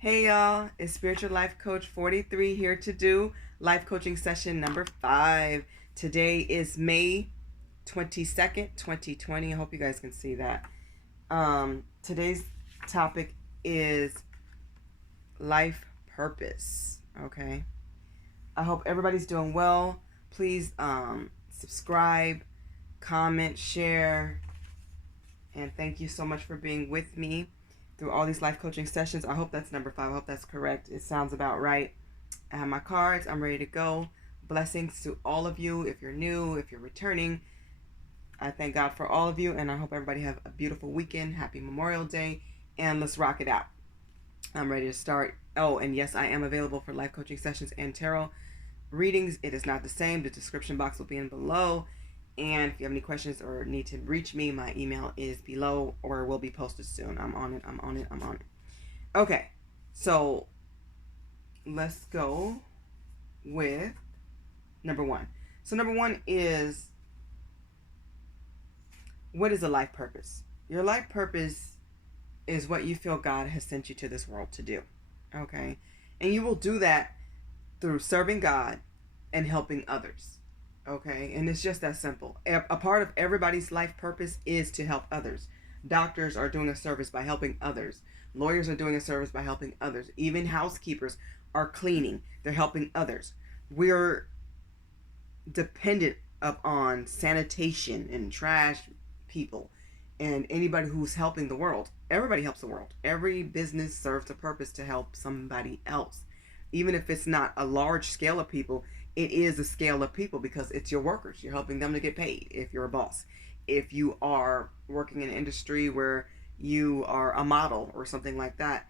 Hey y'all, it's Spiritual Life Coach 43 here to do life coaching session number 5. Today is May 22nd, 2020. I hope you guys can see that. Today's topic is life purpose. Okay. I hope everybody's doing well. Please subscribe, comment, share, and thank you so much for being with me through all these life coaching sessions. I hope that's number 5. I hope that's correct. It sounds about right. I have my cards. I'm ready to go. Blessings to all of you. If you're new, if you're returning, I thank God for all of you, and I hope everybody have a beautiful weekend. Happy Memorial Day, and let's rock it out. I'm ready to start. Oh, and yes, I am available for life coaching sessions and tarot readings. It is not the same. The description box will be in below. And if you have any questions or need to reach me, my email is below or will be posted soon. I'm on it. Okay, so let's go with number 1. So number 1 is, what is a life purpose? Your life purpose is what you feel God has sent you to this world to do. Okay? And you will do that through serving God and helping others. Okay, and it's just that simple. A part of everybody's life purpose is to help others. Doctors are doing a service by helping others. Lawyers are doing a service by helping others. Even housekeepers are cleaning. They're helping others. We're dependent upon sanitation and trash people and anybody who's helping the world. Everybody helps the world. Every business serves a purpose to help somebody else. Even if it's not a large scale of people, it is a scale of people because it's your workers. You're helping them to get paid if you're a boss. If you are working in an industry where you are a model or something like that,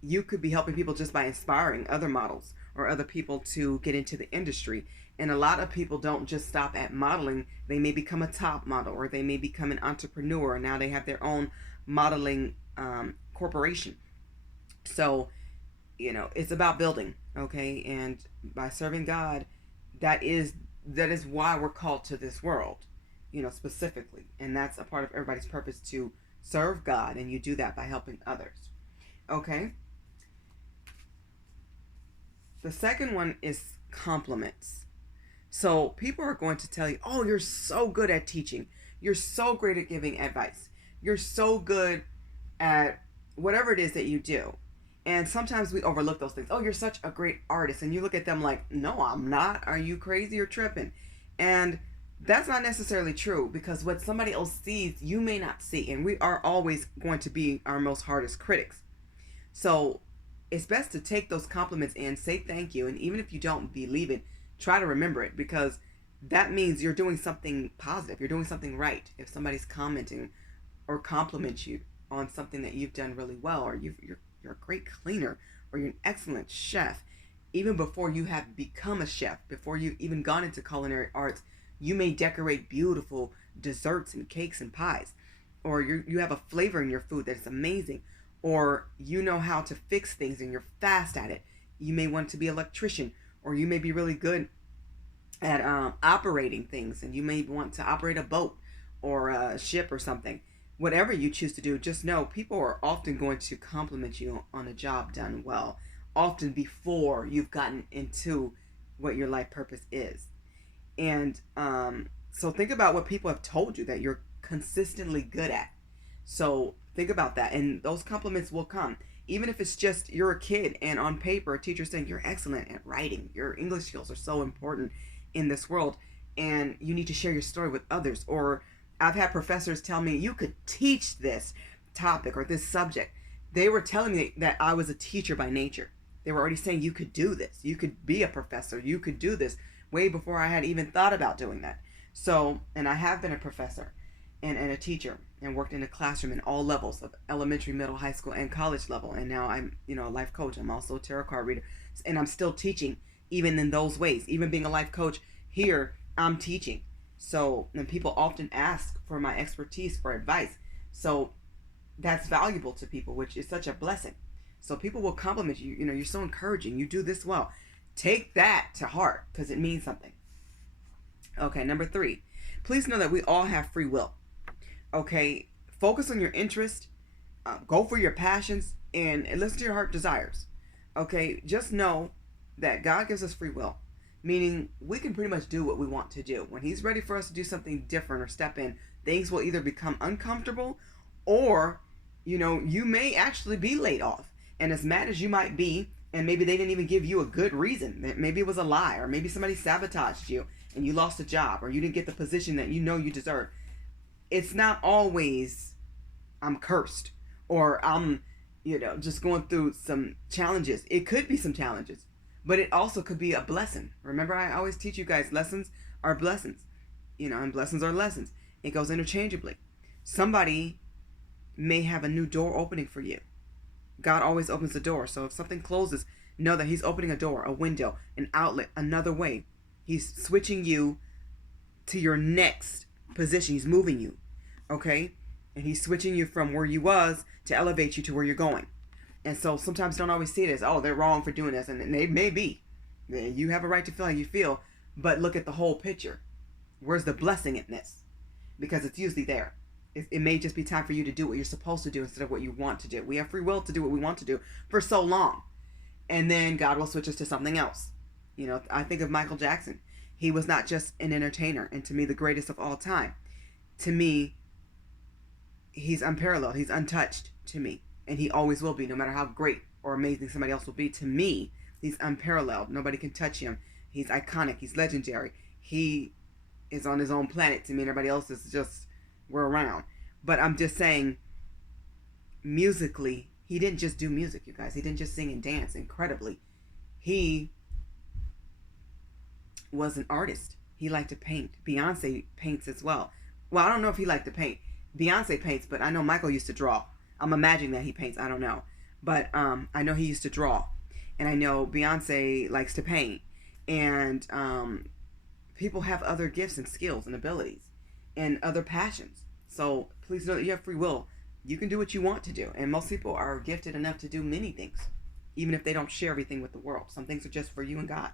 you could be helping people just by inspiring other models or other people to get into the industry. And a lot of people don't just stop at modeling. They may become a top model or they may become an entrepreneur. And now they have their own modeling corporation. So, it's about building, okay? And by serving God, that is why we're called to this world, specifically. And that's a part of everybody's purpose, to serve God, and you do that by helping others. Okay? The second one is compliments. So people are going to tell you, "Oh, you're so good at teaching. You're so great at giving advice. You're so good at whatever it is that you do." And sometimes we overlook those things. "Oh, you're such a great artist." And you look at them like, "No, I'm not. Are you crazy or tripping?" And that's not necessarily true, because what somebody else sees, you may not see. And we are always going to be our most hardest critics. So it's best to take those compliments and say thank you. And even if you don't believe it, try to remember it, because that means you're doing something positive. You're doing something right. If somebody's commenting or compliments you on something that you've done really well, or you're a great cleaner, or you're an excellent chef, even before you have become a chef, before you've even gone into culinary arts, you may decorate beautiful desserts and cakes and pies, or you have a flavor in your food that's amazing, or you know how to fix things and you're fast at it. You may want to be an electrician, or you may be really good at operating things, and you may want to operate a boat or a ship or something. Whatever you choose to do, just know people are often going to compliment you on a job done well, often before you've gotten into what your life purpose is. And so think about what people have told you that you're consistently good at. So think about that, and those compliments will come. Even if it's just you're a kid and on paper a teacher saying you're excellent at writing, your English skills are so important in this world, and you need to share your story with others. Or I've had professors tell me, "You could teach this topic or this subject." They were telling me that I was a teacher by nature. They were already saying, "You could do this. You could be a professor. You could do this," way before I had even thought about doing that. So, and I have been a professor and a teacher, and worked in a classroom in all levels of elementary, middle, high school, and college level. And now I'm, a life coach. I'm also a tarot card reader. And I'm still teaching even in those ways. Even being a life coach here, I'm teaching. So, and people often ask for my expertise for advice. So that's valuable to people, which is such a blessing. So people will compliment you. You're so encouraging. You do this well. Take that to heart, because it means something. Okay, number 3. Please know that we all have free will. Okay, focus on your interest. Go for your passions. and listen to your heart desires. Okay, just know that God gives us free will, meaning we can pretty much do what we want to do. When He's ready for us to do something different or step in, things will either become uncomfortable, or you may actually be laid off. And as mad as you might be, and maybe they didn't even give you a good reason, maybe it was a lie, or maybe somebody sabotaged you and you lost a job, or you didn't get the position that you deserve. It's not always I'm cursed, or I'm just going through some challenges. It could be some challenges, but it also could be a blessing. Remember, I always teach you guys, lessons are blessings, and blessings are lessons. It goes interchangeably. Somebody may have a new door opening for you. God always opens the door. So if something closes, know that He's opening a door, a window, an outlet, another way. He's switching you to your next position. He's moving you, okay? And He's switching you from where you was to elevate you to where you're going. And so sometimes don't always see it as, oh, they're wrong for doing this. And they may be. You have a right to feel how you feel, but look at the whole picture. Where's the blessing in this? Because it's usually there. It may just be time for you to do what you're supposed to do instead of what you want to do. We have free will to do what we want to do for so long. And then God will switch us to something else. I think of Michael Jackson. He was not just an entertainer, and to me, the greatest of all time. To me, he's unparalleled. He's untouched to me. And he always will be, no matter how great or amazing somebody else will be. To me, he's unparalleled. Nobody can touch him. He's iconic. He's legendary. He is on his own planet to me, and everybody else is just, we're around. But I'm just saying, musically, he didn't just do music, you guys. He didn't just sing and dance incredibly. He was an artist. He liked to paint. Beyonce paints as well. Well, I don't know if he liked to paint. Beyonce paints, but I know Michael used to draw. I'm imagining that he paints. I don't know. But I know he used to draw. And I know Beyonce likes to paint. And people have other gifts and skills and abilities and other passions. So please know that you have free will. You can do what you want to do. And most people are gifted enough to do many things, even if they don't share everything with the world. Some things are just for you and God.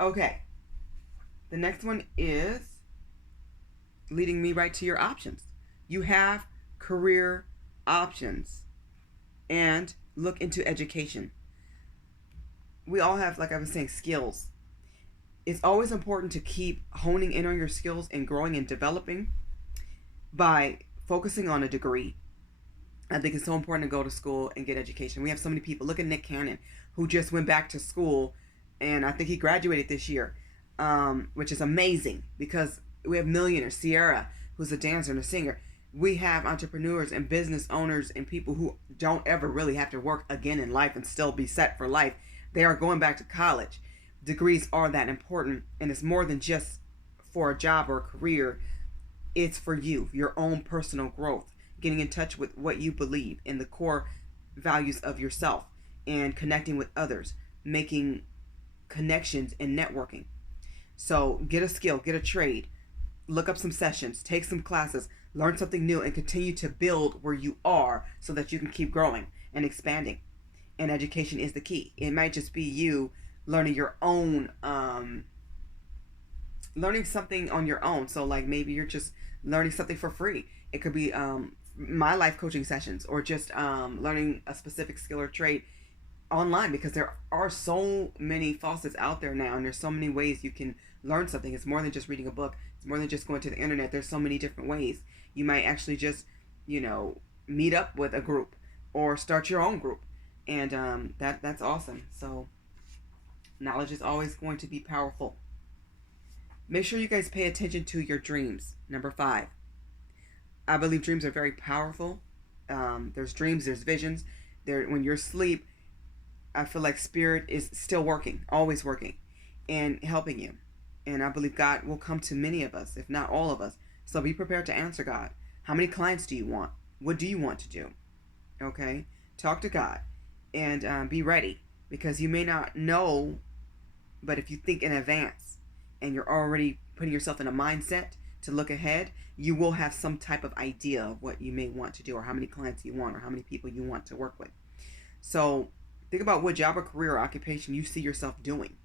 Okay. The next one is leading me right to your options. You have career options. And look into education. We all have, like I was saying, skills. It's always important to keep honing in on your skills and growing and developing by focusing on a degree. I think it's so important to go to school and get education. We have so many people. Look at Nick Cannon, who just went back to school, and I think he graduated this year, which is amazing because we have millionaires. Sierra, who's a dancer and a singer. We have entrepreneurs and business owners and people who don't ever really have to work again in life and still be set for life. They are going back to college. Degrees are that important, and it's more than just for a job or a career. It's for you, your own personal growth, getting in touch with what you believe in the core values of yourself, and connecting with others, making connections and networking. So get a skill, get a trade, look up some sessions, take some classes, learn something new, and continue to build where you are so that you can keep growing and expanding. And education is the key. It might just be you learning your own, learning something on your own. So like maybe you're just learning something for free. It could be my life coaching sessions, or just learning a specific skill or trade online, because there are so many faucets out there now, and there's so many ways you can learn something. It's more than just reading a book. It's more than just going to the internet. There's so many different ways. You might actually just, meet up with a group or start your own group. And that's awesome. So knowledge is always going to be powerful. Make sure you guys pay attention to your dreams. Number 5. I believe dreams are very powerful. There's dreams, there's visions. When you're asleep, I feel like spirit is still working, always working, and helping you. And I believe God will come to many of us, if not all of us. So be prepared to answer God. How many clients do you want? What do you want to do? Okay? Talk to God and be ready, because you may not know, but if you think in advance and you're already putting yourself in a mindset to look ahead, you will have some type of idea of what you may want to do, or how many clients you want, or how many people you want to work with. So think about what job or career or occupation you see yourself doing.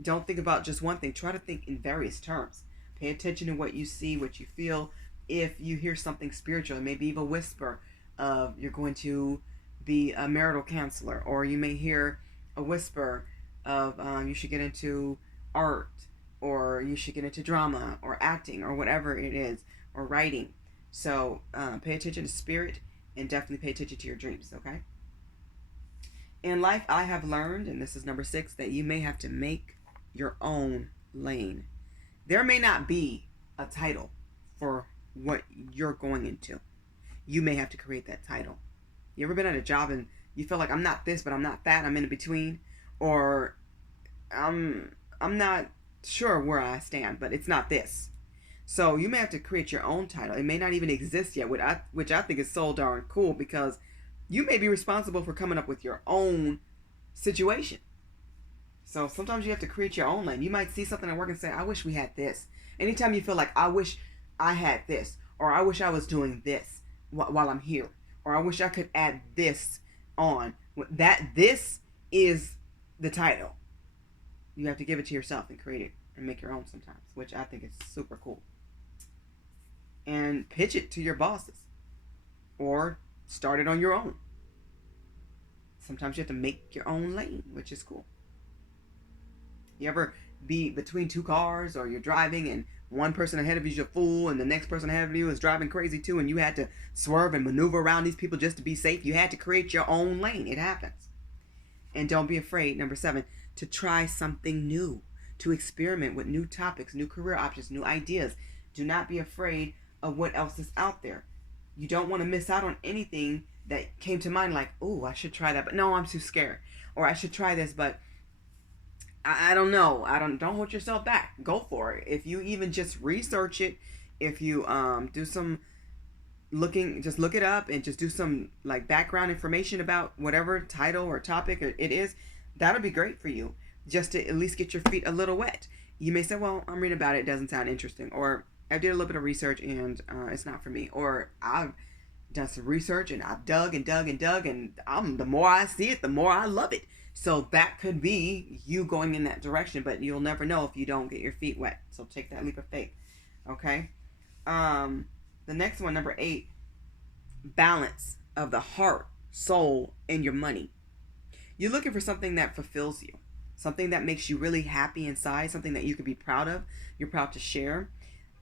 Don't think about just one thing. Try to think in various terms. Pay attention to what you see, what you feel. If you hear something spiritual, maybe even a whisper of you're going to be a marital counselor, or you may hear a whisper of you should get into art, or you should get into drama or acting or whatever it is, or writing. So pay attention to spirit, and definitely pay attention to your dreams, okay? In life, I have learned, and this is number 6, that you may have to make your own lane. There may not be a title for what you're going into. You may have to create that title. You ever been at a job and you feel like, I'm not this, but I'm not that, I'm in between? Or I'm not sure where I stand, but it's not this. So you may have to create your own title. It may not even exist yet, which I think is so darn cool, because you may be responsible for coming up with your own situation. So sometimes you have to create your own lane. You might see something at work and say, I wish we had this. Anytime you feel like, I wish I had this, or I wish I was doing this while I'm here, or I wish I could add this on. This is the title. You have to give it to yourself and create it and make your own sometimes, which I think is super cool. And pitch it to your bosses, or start it on your own. Sometimes you have to make your own lane, which is cool. You ever be between two cars, or you're driving and one person ahead of you is a fool and the next person ahead of you is driving crazy too, and you had to swerve and maneuver around these people just to be safe? You had to create your own lane. It happens. And don't be afraid, number 7, to try something new, to experiment with new topics, new career options, new ideas. Do not be afraid of what else is out there. You don't want to miss out on anything that came to mind, like, oh, I should try that, but no, I'm too scared. Or I should try this, but I don't know. Don't hold yourself back. Go for it. If you even just research it, if you do some looking, just look it up and just do some like background information about whatever title or topic it is, that'll be great for you, just to at least get your feet a little wet. You may say, well, I'm reading about it, it doesn't sound interesting, or I did a little bit of research and it's not for me, or I've done some research and I've dug and dug and dug, and the more I see it, the more I love it. So that could be you going in that direction, but you'll never know if you don't get your feet wet. So take that leap of faith. Okay. The next one, number 8, balance of the heart, soul, and your money. You're looking for something that fulfills you, something that makes you really happy inside, something that you can be proud of, you're proud to share,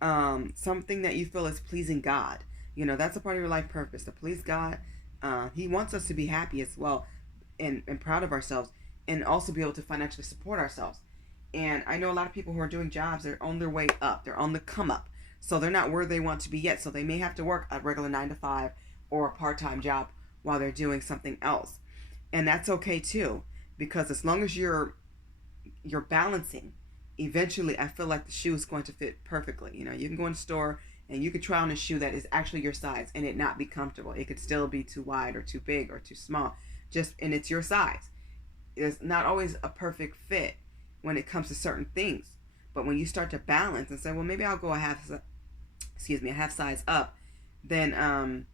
something that you feel is pleasing God. You know, that's a part of your life purpose, to please God. He wants us to be happy as well, and proud of ourselves, and also be able to financially support ourselves. And I know a lot of people who are doing jobs, they're on their way up, they're on the come up, so they're not where they want to be yet. So they may have to work a regular 9-to-5 or a part-time job while they're doing something else, and that's okay too, because as long as you're balancing, eventually I feel like the shoe is going to fit perfectly. You know, you can go in the store and you could try on a shoe that is actually your size and it not be comfortable. It could still be too wide or too big or too small, and it's your size. It's not always a perfect fit when it comes to certain things, but when you start to balance and say, well, maybe I'll go a half size up, then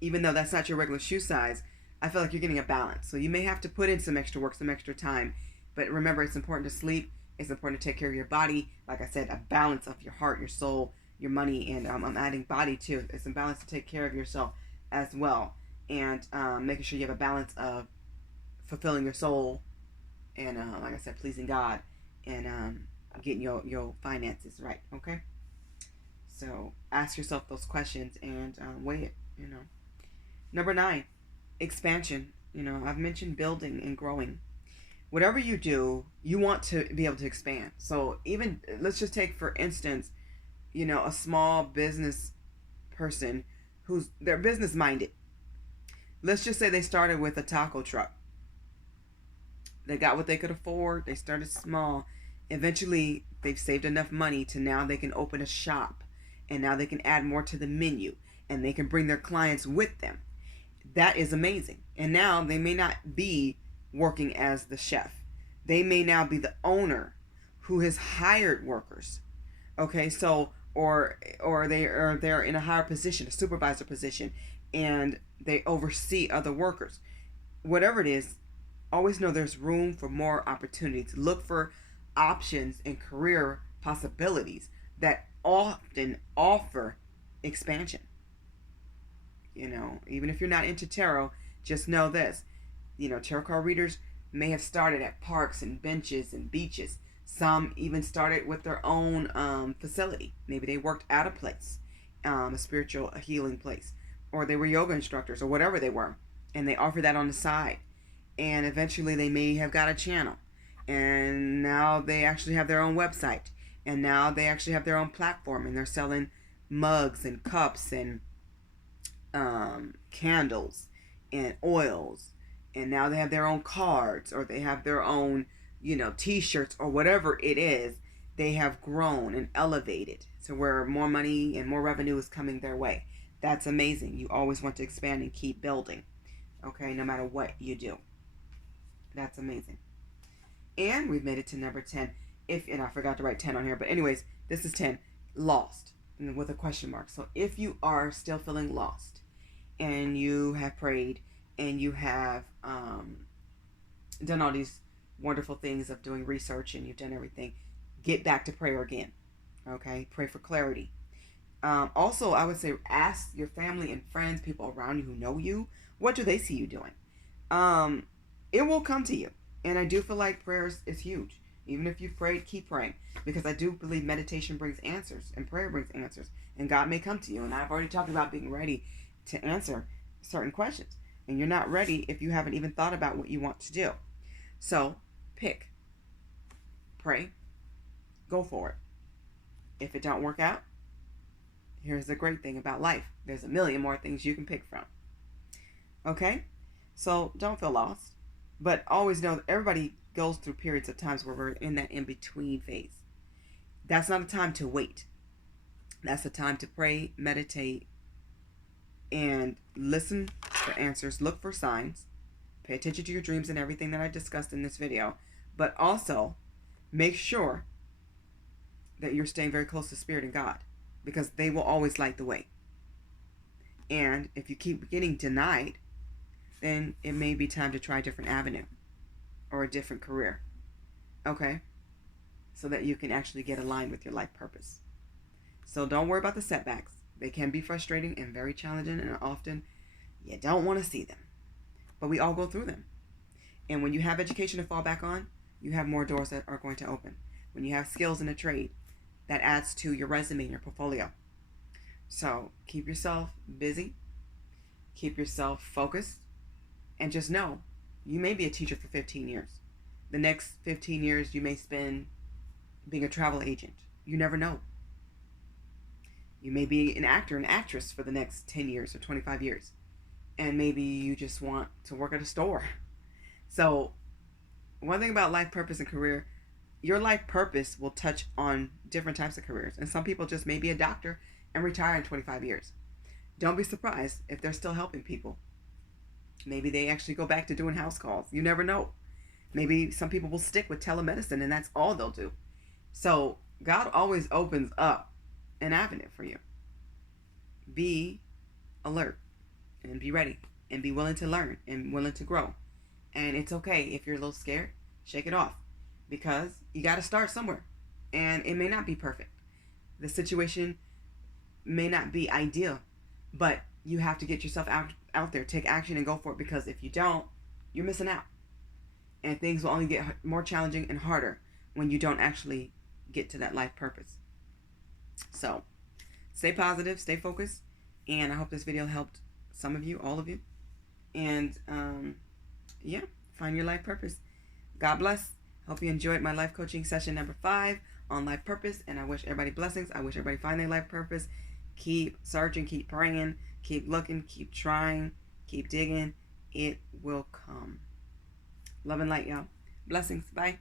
even though that's not your regular shoe size, I feel like you're getting a balance. So you may have to put in some extra work, some extra time, but remember, it's important to sleep. It's important to take care of your body. Like I said, a balance of your heart, your soul, your money, and I'm adding body too. It's a balance to take care of yourself as well, and making sure you have a balance of fulfilling your soul, and like I said, pleasing God, and getting your finances right. Okay, so ask yourself those questions and weigh it. You know, number 9, expansion. You know, I've mentioned building and growing. Whatever you do, you want to be able to expand. So even, let's just take for instance, you know, a small business person they're business minded. Let's just say they started with a taco truck. They got what they could afford. They started small. Eventually, they've saved enough money to now they can open a shop, and now they can add more to the menu, and they can bring their clients with them. That is amazing. And now they may not be working as the chef. They may now be the owner who has hired workers. Okay, so or they're in a higher position, a supervisor position, and they oversee other workers. Whatever it is, always know there's room for more opportunities. Look for options and career possibilities that often offer expansion. You know, even if you're not into tarot, just know this. Tarot card readers may have started at parks and benches and beaches. Some even started with their own facility. Maybe they worked at a place, a healing place, or they were yoga instructors or whatever they were, and they offer that on the side. And eventually they may have got a channel, and now they actually have their own website, and now they actually have their own platform, and they're selling mugs and cups and candles and oils, and now they have their own cards, or they have their own t-shirts, or whatever it is. They have grown and elevated to where more money and more revenue is coming their way. That's amazing. You always want to expand and keep building, okay, no matter what you do. That's amazing. And we've made it to number 10. And I forgot to write 10 on here, but anyways, this is 10. Lost, with a question mark. So if you are still feeling lost, and you have prayed, and you have done all these wonderful things of doing research, and you've done everything, get back to prayer again. Okay? Pray for clarity. Also, I would say ask your family and friends, people around you who know you, what do they see you doing? It will come to you. And I do feel like prayer is huge. Even if you've prayed, keep praying. Because I do believe meditation brings answers, and prayer brings answers. And God may come to you. And I've already talked about being ready to answer certain questions. And you're not ready if you haven't even thought about what you want to do. So, pick. Pray. Go for it. If it don't work out, here's the great thing about life. There's a million more things you can pick from. Okay? So, don't feel lost. But always know that everybody goes through periods of times where we're in that in-between phase. That's not a time to wait. That's a time to pray, meditate, and listen for answers. Look for signs. Pay attention to your dreams and everything that I discussed in this video. But also, make sure that you're staying very close to Spirit and God, because they will always light the way. And if you keep getting denied, then it may be time to try a different avenue or a different career. Okay? So that you can actually get aligned with your life purpose. So don't worry about the setbacks. They can be frustrating and very challenging, and often you don't want to see them. But we all go through them. And when you have education to fall back on, you have more doors that are going to open. When you have skills in a trade, that adds to your resume and your portfolio. So keep yourself busy. Keep yourself focused. And just know, you may be a teacher for 15 years. The next 15 years you may spend being a travel agent. You never know. You may be an actor, an actress for the next 10 years or 25 years. And maybe you just want to work at a store. So, one thing about life purpose and career, your life purpose will touch on different types of careers. And some people just may be a doctor and retire in 25 years. Don't be surprised if they're still helping people. Maybe they actually go back to doing house calls. You never know. Maybe some people will stick with telemedicine and that's all they'll do. So God always opens up an avenue for you. Be alert and be ready and be willing to learn and willing to grow. And it's okay if you're a little scared. Shake it off, because you got to start somewhere, and it may not be perfect. The situation may not be ideal, but you have to get yourself out there, take action and go for it, because if you don't, you're missing out. And things will only get more challenging and harder when you don't actually get to that life purpose. So stay positive, stay focused, and I hope this video helped some of you, all of you. And find your life purpose. God bless. Hope you enjoyed my life coaching session number 5 on life purpose, and I wish everybody blessings. I wish everybody find their life purpose. Keep searching, keep praying, keep looking, keep trying, keep digging. It will come. Love and light, y'all. Blessings. Bye.